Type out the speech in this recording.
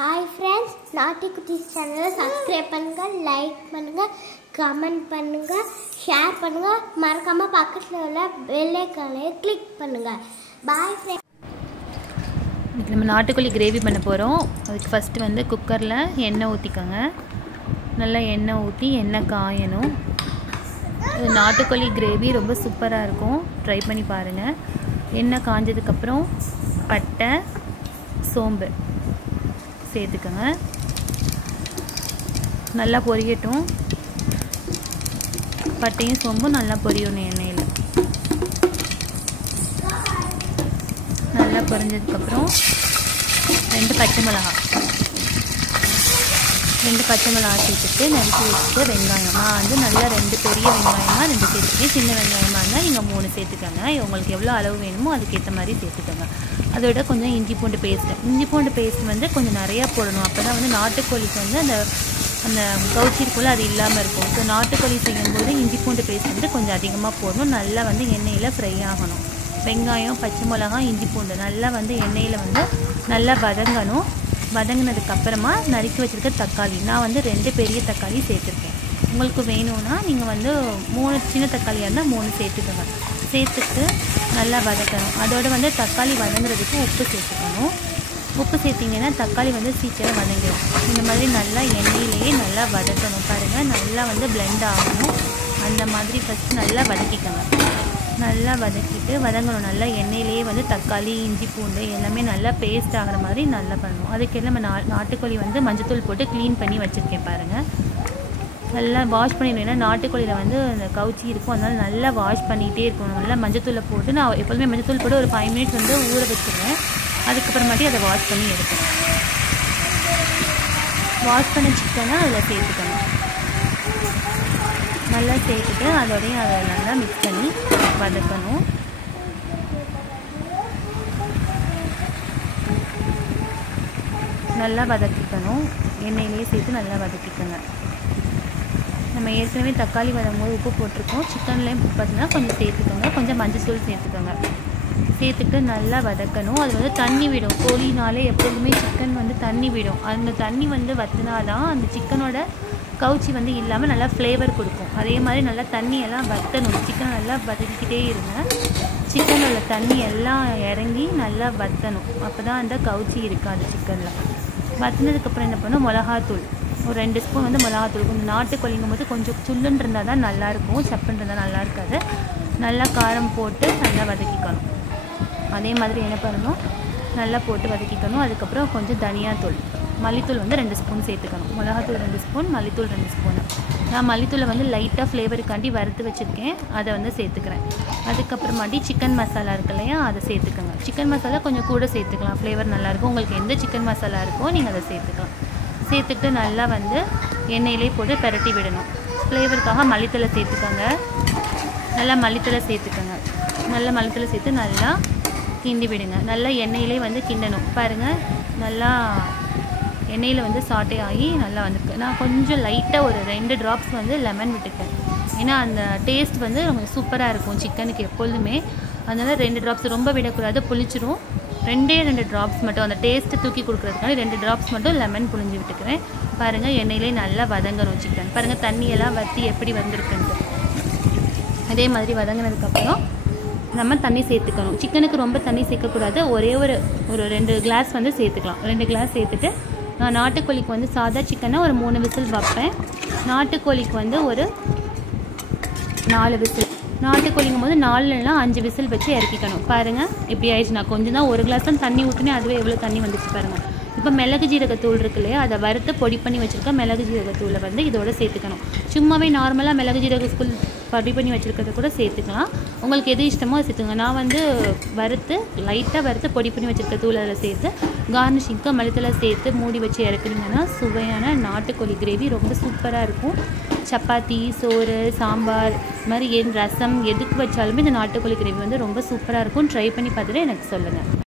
Hi friends, Naughty Kutis channel subscribe பண்ணுங்க, like பண்ணுங்க, comment பண்ணுங்க, ஷேர் பண்ணுங்க, மறக்காம பக்கத்துல உள்ள பெல் ஐகானை கிளிக் பண்ணுங்க. Bye friends. இன்னைக்கு நம்ம நாட்டுக்கோழி கிரேவி பண்ண போறோம். அதுக்கு ஃபர்ஸ்ட் வந்து குக்கர்ல எண்ணெய் ஊத்திக்கங்க. நல்லா எண்ணெய் ஊத்தி எண்ணெய் காயணும். இது நாட்டுக்கோழி கிரேவி ரொம்ப சூப்பரா இருக்கும். ட்ரை பண்ணி பாருங்க. எண்ணெய் காஞ்சதுக்கு அப்புறம் பட்டை, சோம்பு சேர்த்துக்கங்க. நல்லா பொரியட்டும். பட்டையும் சோம்பும் நல்லா பொரியணும் எண்ணெயில். நல்லா பொரிஞ்சதுக்கப்புறம் ரெண்டு பச்சை மிளகாய் சேர்த்துட்டு நறுக்கி வச்சுட்டு வெங்காயம், நான் வந்து நல்லா ரெண்டு பெரிய வெங்காயமாக ரெண்டு சேர்த்துக்கேன். சின்ன வெங்காயமாக இருந்தால் நீங்கள் 3 சேர்த்துக்கோங்க. உங்களுக்கு எவ்வளோ அளவு வேணுமோ அதுக்கேற்ற மாதிரி சேர்த்துக்கோங்க. அதோட கொஞ்சம் இஞ்சி பூண்டு பேஸ்ட் வந்து கொஞ்சம் நிறையா போடணும். அப்போ தான் வந்து நாட்டுக்கோழிக்கு வந்து அந்த கவுச்சி இருக்குள்ள அது இல்லாமல் இருக்கும். ஸோ நாட்டுக்கோழி செய்யும்போது இஞ்சி பூண்டு பேஸ்ட் வந்து கொஞ்சம் அதிகமாக போடணும். நல்லா வந்து எண்ணெயில் ஃப்ரை ஆகணும். வெங்காயம், பச்சை மிளகாய், இஞ்சி பூண்டு நல்லா வந்து எண்ணெயில் வந்து நல்லா வதங்கணும். வதங்கினதுக்கப்புறமா நறுக்கி வச்சுருக்க தக்காளி, நான் வந்து 2 பெரிய தக்காளி சேர்த்துருக்கேன். உங்களுக்கு வேணும்னா நீங்கள் வந்து 3 சின்ன தக்காளியாக இருந்தால் 3 சேர்த்துக்கோங்க. சேர்த்துட்டு நல்லா வதக்கணும். அதோடு வந்து தக்காளி வதங்குறதுக்கு உப்பு சேர்த்துக்கணும். உப்பு சேர்த்திங்கன்னா தக்காளி வந்து சீக்கிரம் வதங்கிடும். இந்த மாதிரி நல்லா எண்ணெயிலேயே நல்லா வதக்கணும். பாருங்கள், நல்லா வந்து பிளெண்ட் ஆகணும். அந்த மாதிரி ஃபஸ்ட்டு நல்லா வதக்கிக்கோங்க. நல்லா வதக்கிட்டு வதங்கணும். நல்லா எண்ணெயிலேயே வந்து தக்காளி, இஞ்சி பூண்டு எல்லாமே நல்லா பேஸ்ட் ஆகிற மாதிரி நல்லா பண்ணணும். அதுக்கெல்லாம் நம்ம நாட்டுக்கோழி வந்து மஞ்சத்தூள் போட்டு க்ளீன் பண்ணி வச்சுருக்கேன். பாருங்கள், நல்லா வாஷ் பண்ணிடணும். ஏன்னா நாட்டுக்கோழியில் வந்து அந்த கவுச்சி இருக்கும், அதனால் நல்லா வாஷ் பண்ணிகிட்டே இருக்கணும். நல்லா மஞ்சத்தூளை போட்டு நான் எப்போதுமே மஞ்சத்தூள் போட்டு ஒரு 5 மினிட்ஸ் வந்து ஊற வச்சுருவேன். அதுக்கப்புறமாட்டி அதை வாஷ் பண்ணி எடுப்பேன். வாஷ் பண்ண சிக்கனை அதில் சேர்த்துக்கணும். நல்லா சேர்த்துட்டு அதோடையும் அதை நல்லா மிக்ஸ் பண்ணி வதக்கணும். நல்லா வதக்கிக்கணும். எண்ணெயிலேயே சேர்த்து நல்லா வதக்கிக்கோங்க. நம்ம ஏற்கனவே தக்காளி வதங்கும்போது உப்பு போட்டிருக்கோம். சிக்கன்லேயும் உப்பு பார்த்தீங்கன்னா கொஞ்சம் சேர்த்துக்கோங்க. கொஞ்சம் மஞ்சத்தூள் சேர்த்துக்கோங்க. சேர்த்துட்டு நல்லா வதக்கணும். அது வந்து தண்ணி விடும். கோழினாலே எப்போதுமே சிக்கன் வந்து தண்ணி விடும். அந்த தண்ணி வந்து வற்றினாதான் அந்த சிக்கனோட கவுச்சி வந்து இல்லாமல் நல்லா ஃப்ளேவர் கொடுக்கும். அதே மாதிரி நல்லா தண்ணியெல்லாம் வற்றணும். சிக்கன் நல்லா வதக்கிக்கிட்டே இருங்க. சிக்கனில் உள்ள தண்ணி எல்லாம் இறங்கி நல்லா வற்றணும். அப்போ தான் அந்த கவுச்சி இருக்காது சிக்கனில். வற்றினதுக்கப்புறம் என்ன பண்ணணும், மிளகாத்தூள் ஒரு 2 ஸ்பூன் வந்து மிளகாத்தூள். கொஞ்சம் நாட்டுக்கோழிங்கும் போது கொஞ்சம் சுல்லுன்னு இருந்தால் தான் நல்லாயிருக்கும். சப்புன்னு இருந்தால் நல்லா இருக்காது. நல்லா காரம் போட்டு நல்லா வதக்கிக்கணும். அதே மாதிரி என்ன பண்ணணும், நல்லா போட்டு வதக்கிக்கணும். அதுக்கப்புறம் கொஞ்சம் தனியாத்தூள், மல்லித்தூள் வந்து 2 ஸ்பூன் சேர்த்துக்கணும். மிளகாத்தூள் 2 ஸ்பூன், மல்லித்தூள் 2 ஸ்பூன். நான் மல்லித்தூளை வந்து லைட்டாக ஃப்ளேவருக்காண்டி வறுத்து வச்சுருக்கேன், அதை வந்து சேர்த்துக்கிறேன். அதுக்கப்புறமாட்டி சிக்கன் மசாலா இருக்கு இல்லையா, அதை சேர்த்துக்கோங்க. சிக்கன் மசாலா கொஞ்சம் கூட சேர்த்துக்கலாம், ஃப்ளேவர் நல்லாயிருக்கும். உங்களுக்கு எந்த சிக்கன் மசாலா இருக்கோ நீங்கள் அதை சேர்த்துக்கலாம். சேர்த்துட்டு நல்லா வந்து எண்ணெயிலே போட்டு பரட்டி விடணும். ஃப்ளேவருக்காக மல்லித்தூளை சேர்த்துக்கோங்க. நல்லா மல்லித்தூளை சேர்த்துக்கோங்க. நல்லா மல்லித்தூளை சேர்த்து நல்லா கிண்டி விடுங்க. நல்லா எண்ணெயிலே வந்து கிண்டணும். பாருங்கள், நல்லா எண்ணெயில் வந்து சாட்டே ஆகி நல்லா வந்துருக்கு. நான் கொஞ்சம் லைட்டாக ஒரு 2 ட்ராப்ஸ் வந்து லெமன் விட்டுக்கேன். ஏன்னா அந்த டேஸ்ட் வந்து ரொம்ப சூப்பராக இருக்கும் சிக்கனுக்கு எப்பொழுதுமே. அதனால் 2 ட்ராப்ஸ், ரொம்ப விடக்கூடாது, புளிச்சிரும். 2 ட்ராப்ஸ் மட்டும் அந்த டேஸ்ட்டு தூக்கி கொடுக்குறதுக்காக 2 ட்ராப்ஸ் மட்டும் லெமன் புளிஞ்சு விட்டுக்கிறேன். பாருங்கள், எண்ணெயிலே நல்லா வதங்கணும் சிக்கன். பாருங்கள், தண்ணியெல்லாம் வற்றி எப்படி வந்திருக்குன்ட்டு. அதே மாதிரி வதங்கினதுக்கப்புறம் நம்ம தண்ணி சேர்த்துக்கணும். சிக்கனுக்கு ரொம்ப தண்ணி சேர்க்கக்கூடாது. ஒரே ஒரு 2 கிளாஸ் வந்து சேர்த்துக்கலாம். 2 கிளாஸ் சேர்த்துட்டு நான் நாட்டுக்கோழிக்கு வந்து சாதா சிக்கனை ஒரு 3 விசில் வைப்பேன். நாட்டுக்கோழிக்கு வந்து ஒரு 4 விசில். நாட்டுக்கோழிங்கும் போது 4 இல்லைனா 5 விசில் வச்சு இறக்கிக்கணும். பாருங்கள், இப்படி ஆயிடுச்சு. நான் கொஞ்சம் தான் 1 கிளாஸ் தான் தண்ணி ஊற்றினேன், அதுவே எவ்வளோ தண்ணி வந்துச்சு பாருங்கள். இப்போ மிளகு ஜீரகத்தூள் இருக்கு இல்லையா, அதை வறுத்து பொடி பண்ணி வச்சுருக்க மிளகு ஜீரகத்தூளை வந்து இதோட சேர்த்துக்கணும். சும்மாவே நார்மலாக மிளகு ஜீரகத்தூள் பொடி பண்ணி வச்சுருக்கிறத கூட சேர்த்துக்கலாம். உங்களுக்கு எது இஷ்டமோ அதை சேர்த்துங்க. நான் வந்து லைட்டாக வறுத்து பொடி பண்ணி வச்சுருக்க தூள் அதில் சேர்த்து கார்னிஷிங்க்கு மல்லித்தூளை சேர்த்து மூடி வச்சு இறக்குனீங்கன்னா சுவையான நாட்டுக்கோழி கிரேவி ரொம்ப சூப்பராக இருக்கும். சப்பாத்தி, சோறு, சாம்பார், இது மாதிரி ரசம் எதுக்கு வச்சாலுமே இந்த நாட்டுக்கோழி கிரேவி வந்து ரொம்ப சூப்பராக இருக்கும். ட்ரை பண்ணி பார்த்துட்டு எனக்கு சொல்லுங்கள்.